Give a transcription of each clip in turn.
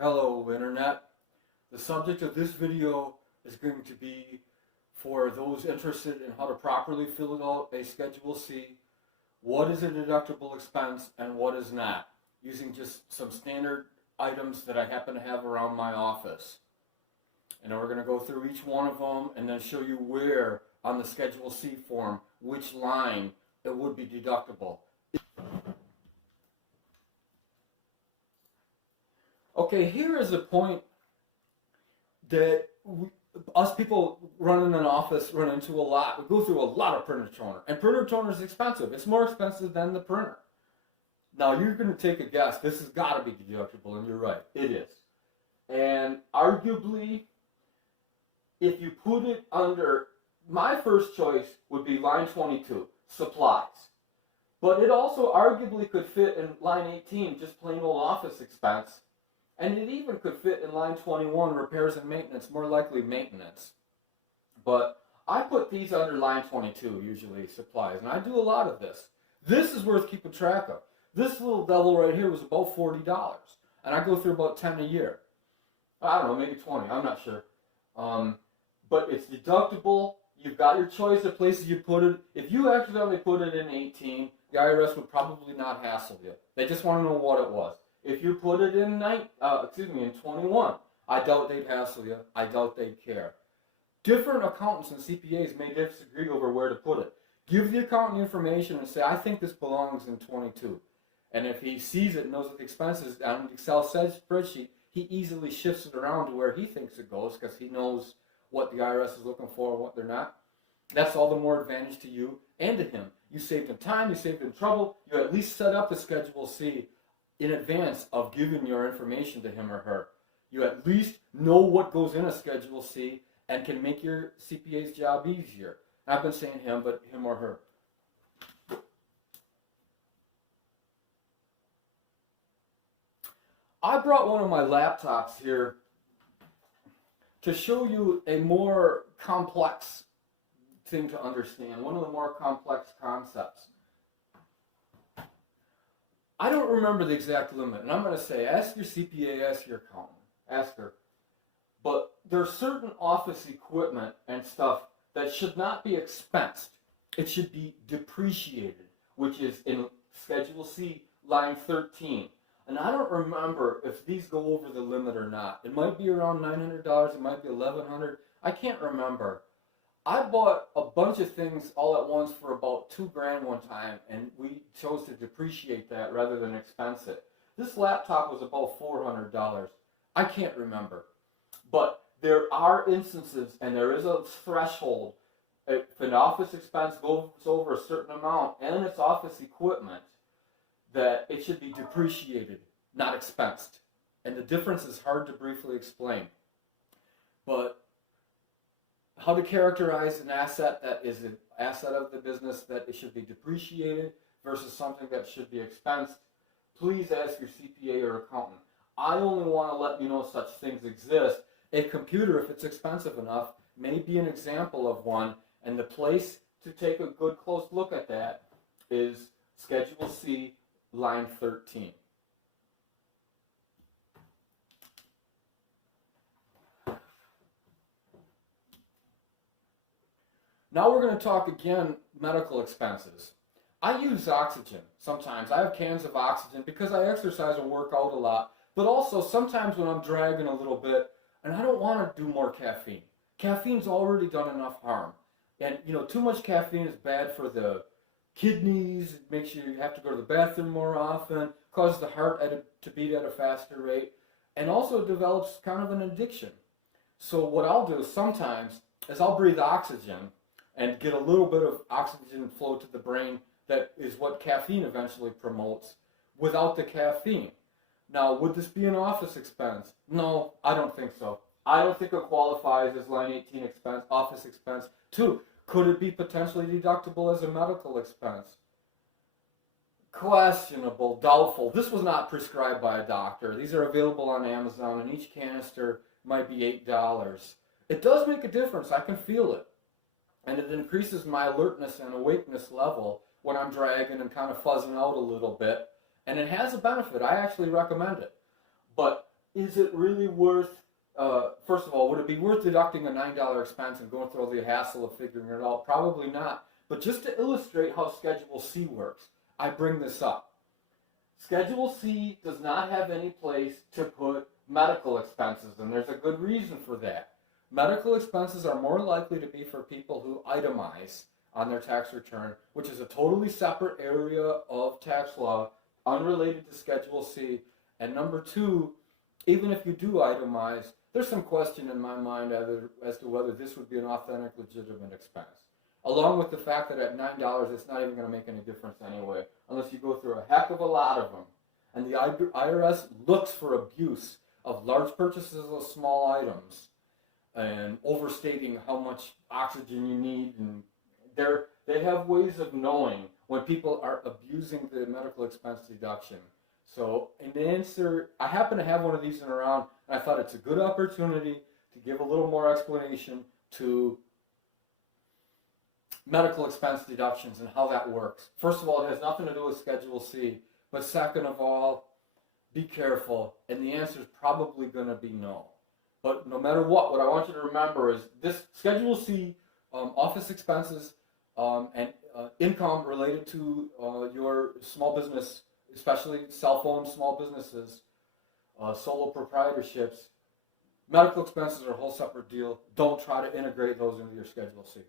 Hello Internet. The subject of this video is going to be for those interested in how to properly fill out a Schedule C, what is a deductible expense and what is not, using just some standard items that I happen to have around my office. And then we're going to go through each one of them and then show you where on the Schedule C form, which line it would be deductible. Okay, here is a point that us people running an office run into a lot. We go through a lot of printer toner, and printer toner is expensive. It's more expensive than the printer. Now you're going to take a guess. This has got to be deductible, and you're right, it is. And arguably, if you put it under, my first choice would be line 22, supplies. But it also arguably could fit in line 18, just plain old office expense. And it even could fit in line 21, repairs and maintenance, more likely maintenance. But I put these under line 22, usually supplies, and I do a lot of this. This is worth keeping track of. This little devil right here was about $40, and I go through about 10 a year. I don't know, maybe 20, I'm not sure. But it's deductible. You've got your choice of places you put it. If you accidentally put it in 18, the IRS would probably not hassle you. They just want to know what it was. If you put it in in 21, I doubt they'd hassle you. I doubt they'd care. Different accountants and CPAs may disagree over where to put it. Give the accountant information and say, I think this belongs in 22. And if he sees it and knows what the expense is on an Excel spreadsheet, he easily shifts it around to where he thinks it goes because he knows what the IRS is looking for and what they're not. That's all the more advantage to you and to him. You saved him time, you saved him trouble, you at least set up the Schedule C in advance of giving your information to him or her. You at least know what goes in a Schedule C and can make your CPA's job easier. I've been saying him, but him or her. I brought one of my laptops here to show you a more complex thing to understand, one of the more complex concepts. I don't remember the exact limit, and I'm going to say, ask your CPA, ask your accountant, ask her. But there's certain office equipment and stuff that should not be expensed. It should be depreciated, which is in Schedule C, line 13. And I don't remember if these go over the limit or not. It might be around $900, it might be $1,100. I can't remember. I bought a bunch of things all at once for about $2,000 one time, and we chose to depreciate that rather than expense it. This laptop was about $400. I can't remember. But there are instances, and there is a threshold. If an office expense goes over a certain amount and it's office equipment, that it should be depreciated, not expensed. And the difference is hard to briefly explain. But how to characterize an asset that is an asset of the business that it should be depreciated versus something that should be expensed, please ask your CPA or accountant. I only want to let you know such things exist. A computer, if it's expensive enough, may be an example of one, and the place to take a good close look at that is Schedule C, line 13. Now we're going to talk again medical expenses. I use oxygen sometimes. I have cans of oxygen because I exercise and work out a lot, but also sometimes when I'm dragging a little bit and I don't want to do more caffeine. Caffeine's already done enough harm. And too much caffeine is bad for the kidneys. It makes you have to go to the bathroom more often, causes the heart to beat at a faster rate, and also develops kind of an addiction. So what I'll do sometimes is I'll breathe oxygen and get a little bit of oxygen flow to the brain. That is what caffeine eventually promotes without the caffeine. Now, would this be an office expense? No, I don't think so. I don't think it qualifies as line 18 expense, office expense. 2, could it be potentially deductible as a medical expense? Questionable, doubtful. This was not prescribed by a doctor. These are available on Amazon, and each canister might be $8. It does make a difference. I can feel it. And it increases my alertness and awakeness level when I'm dragging and kind of fuzzing out a little bit. And it has a benefit. I actually recommend it. But is it really worth, first of all, would it be worth deducting a $9 expense and going through all the hassle of figuring it out? Probably not. But just to illustrate how Schedule C works, I bring this up. Schedule C does not have any place to put medical expenses, and there's a good reason for that. Medical expenses are more likely to be for people who itemize on their tax return, which is a totally separate area of tax law, unrelated to Schedule C. And number two, even if you do itemize, there's some question in my mind as to whether this would be an authentic, legitimate expense. Along with the fact that at $9, it's not even going to make any difference anyway, unless you go through a heck of a lot of them. And the IRS looks for abuse of large purchases of small items and overstating how much oxygen you need. And they have ways of knowing when people are abusing the medical expense deduction. So in the answer, I happen to have one of these around, and I thought it's a good opportunity to give a little more explanation to medical expense deductions and how that works. First of all, it has nothing to do with Schedule C, but second of all, be careful, and the answer is probably going to be no. But no matter what I want you to remember is this Schedule C, office expenses and income related to your small business, especially cell phone small businesses, solo proprietorships, medical expenses are a whole separate deal. Don't try to integrate those into your Schedule C.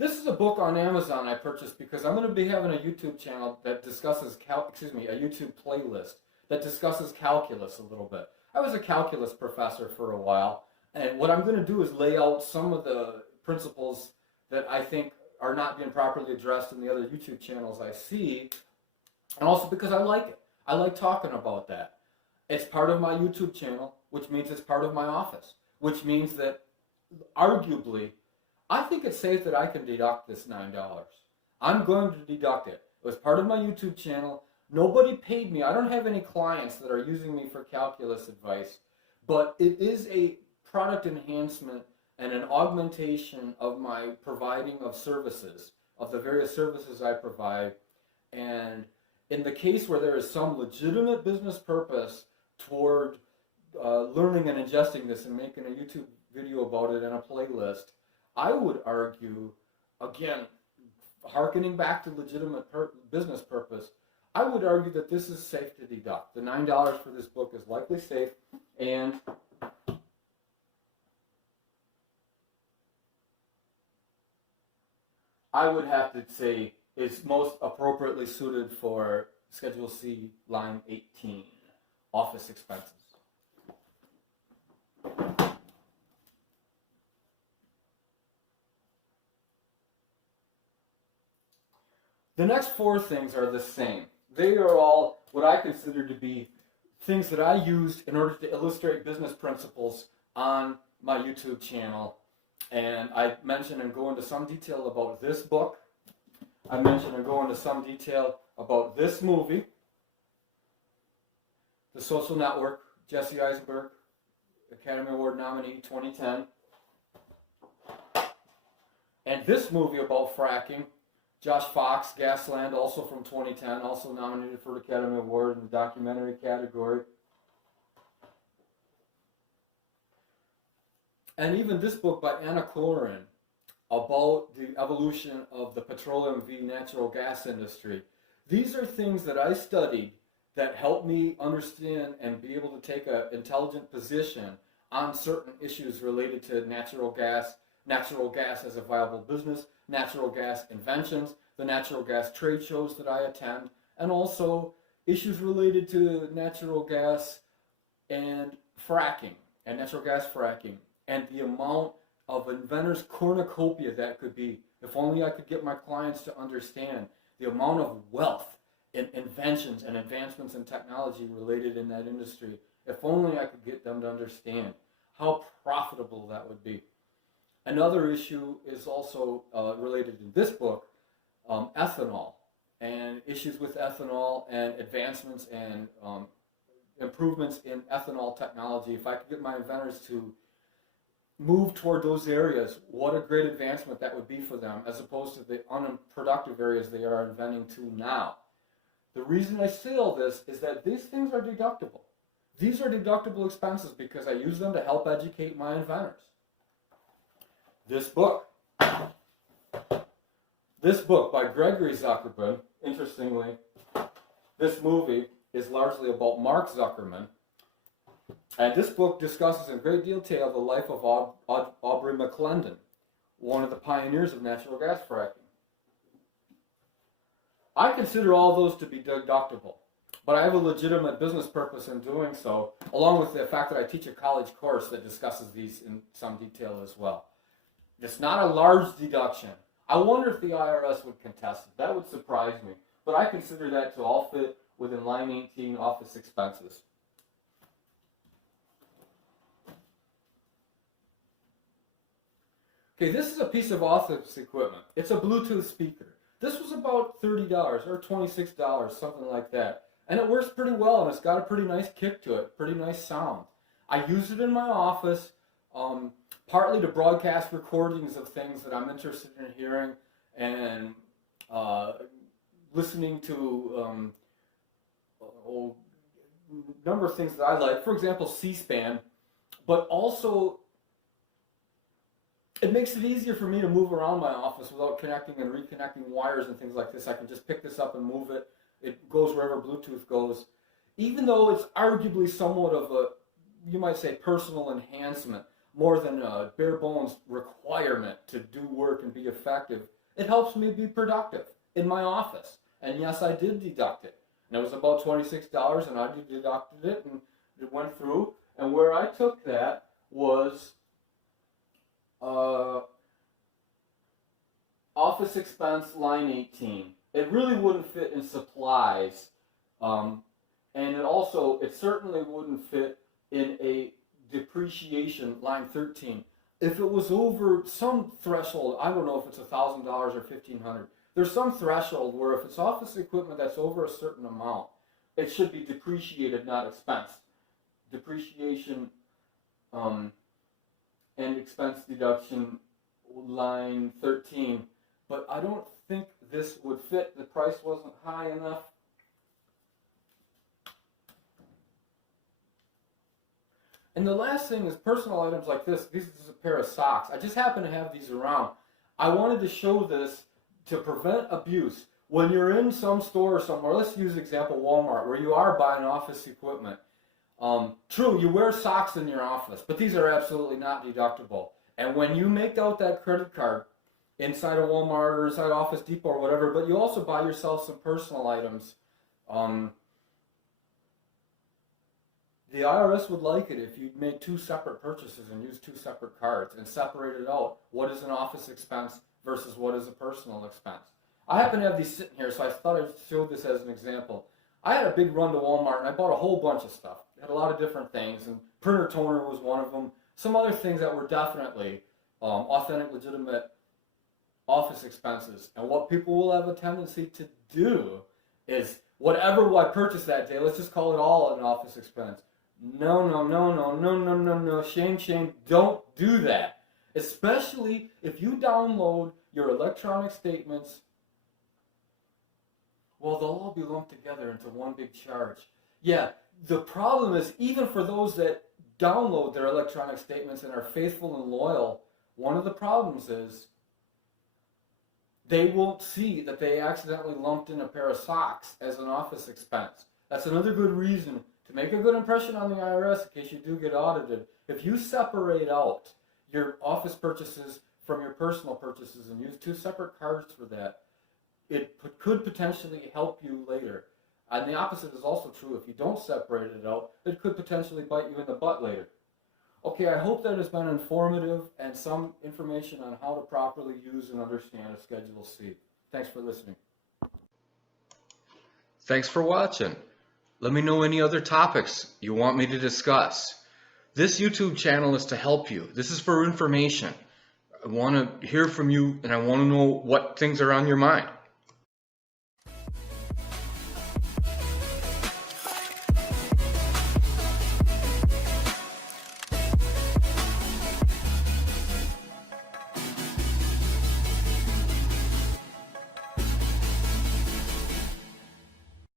This is a book on Amazon I purchased because I'm going to be having a YouTube channel that discusses, a YouTube playlist that discusses calculus a little bit. I was a calculus professor for a while, and what I'm going to do is lay out some of the principles that I think are not being properly addressed in the other YouTube channels I see, and also because I like it. I like talking about that. It's part of my YouTube channel, which means it's part of my office, which means that arguably, I think it's safe that I can deduct this $9. I'm going to deduct it. It was part of my YouTube channel. Nobody paid me. I don't have any clients that are using me for calculus advice, but it is a product enhancement and an augmentation of my providing of services, of the various services I provide. And in the case where there is some legitimate business purpose toward learning and ingesting this and making a YouTube video about it and a playlist, I would argue, again, hearkening back to legitimate business purpose, I would argue that this is safe to deduct. The $9 for this book is likely safe, and I would have to say is most appropriately suited for Schedule C, line 18, office expenses. The next four things are the same. They are all what I consider to be things that I used in order to illustrate business principles on my YouTube channel. And I mention and go into some detail about this book. I mention and go into some detail about this movie, The Social Network, Jesse Eisenberg, Academy Award nominee 2010. And this movie about fracking, Josh Fox, Gasland, also from 2010, also nominated for the Academy Award in the documentary category. And even this book by Anna Corin about the evolution of the petroleum v. natural gas industry. These are things that I studied that help me understand and be able to take an intelligent position on certain issues related to natural gas as a viable business, natural gas inventions, the natural gas trade shows that I attend, and also issues related to natural gas and fracking, and natural gas fracking, and the amount of inventor's cornucopia that could be, if only I could get my clients to understand the amount of wealth in inventions and advancements in technology related in that industry. If only I could get them to understand how profitable that would be. Another issue is also related to this book, ethanol, and issues with ethanol and advancements and improvements in ethanol technology. If I could get my inventors to move toward those areas, what a great advancement that would be for them, as opposed to the unproductive areas they are inventing to now. The reason I say all this is that these things are deductible. These are deductible expenses because I use them to help educate my inventors. This book by Gregory Zuckerman, interestingly, this movie is largely about Mark Zuckerman. And this book discusses in great detail the life of Aubrey McClendon, one of the pioneers of natural gas fracking. I consider all those to be deductible, but I have a legitimate business purpose in doing so, along with the fact that I teach a college course that discusses these in some detail as well. It's not a large deduction. I wonder if the IRS would contest it. That would surprise me, but I consider that to all fit within line 18 office expenses. Okay, this is a piece of office equipment. It's a Bluetooth speaker. This was about $30 or $26, something like that. And it works pretty well, and it's got a pretty nice kick to it, pretty nice sound. I use it in my office, partly to broadcast recordings of things that I'm interested in hearing and listening to a number of things that I like. For example, C-SPAN, but also it makes it easier for me to move around my office without connecting and reconnecting wires and things like this. I can just pick this up and move it. It goes wherever Bluetooth goes. Even though it's arguably somewhat of a, you might say, personal enhancement, more than a bare bones requirement to do work and be effective, it helps me be productive in my office. And yes, I did deduct it. And it was about $26, and I deducted it, and it went through. And where I took that was office expense line 18. It really wouldn't fit in supplies, and it certainly wouldn't fit in a depreciation line 13. If it was over some threshold, I don't know if it's $1,000 or $1,500. There's some threshold where if it's office equipment that's over a certain amount, it should be depreciated, not expensed. Depreciation and expense deduction line 13, but I don't think this would fit. The price wasn't high enough. And the last thing is personal items like this. This is a pair of socks. I just happen to have these around. I wanted to show this to prevent abuse. When you're in some store somewhere, let's use example Walmart, where you are buying office equipment. True, you wear socks in your office, but these are absolutely not deductible. And when you make out that credit card inside a Walmart or inside Office Depot or whatever, but you also buy yourself some personal items, the IRS would like it if you made two separate purchases and used two separate cards and separated out what is an office expense versus what is a personal expense. I happen to have these sitting here, so I thought I'd show this as an example. I had a big run to Walmart and I bought a whole bunch of stuff. I had a lot of different things, and printer toner was one of them. Some other things that were definitely authentic, legitimate office expenses. And what people will have a tendency to do is whatever I purchased that day, let's just call it all an office expense. No. Shame. Don't do that. Especially if you download your electronic statements. Well, they'll all be lumped together into one big charge. Yeah, the problem is, even for those that download their electronic statements and are faithful and loyal, one of the problems is they won't see that they accidentally lumped in a pair of socks as an office expense. That's another good reason to make a good impression on the IRS in case you do get audited. If you separate out your office purchases from your personal purchases and use two separate cards for that, it could potentially help you later. And the opposite is also true. If you don't separate it out, it could potentially bite you in the butt later. Okay, I hope that has been informative and some information on how to properly use and understand a Schedule C. Thanks for listening. Thanks for watching. Let me know any other topics you want me to discuss. This YouTube channel is to help you. This is for information. I want to hear from you, and I want to know what things are on your mind.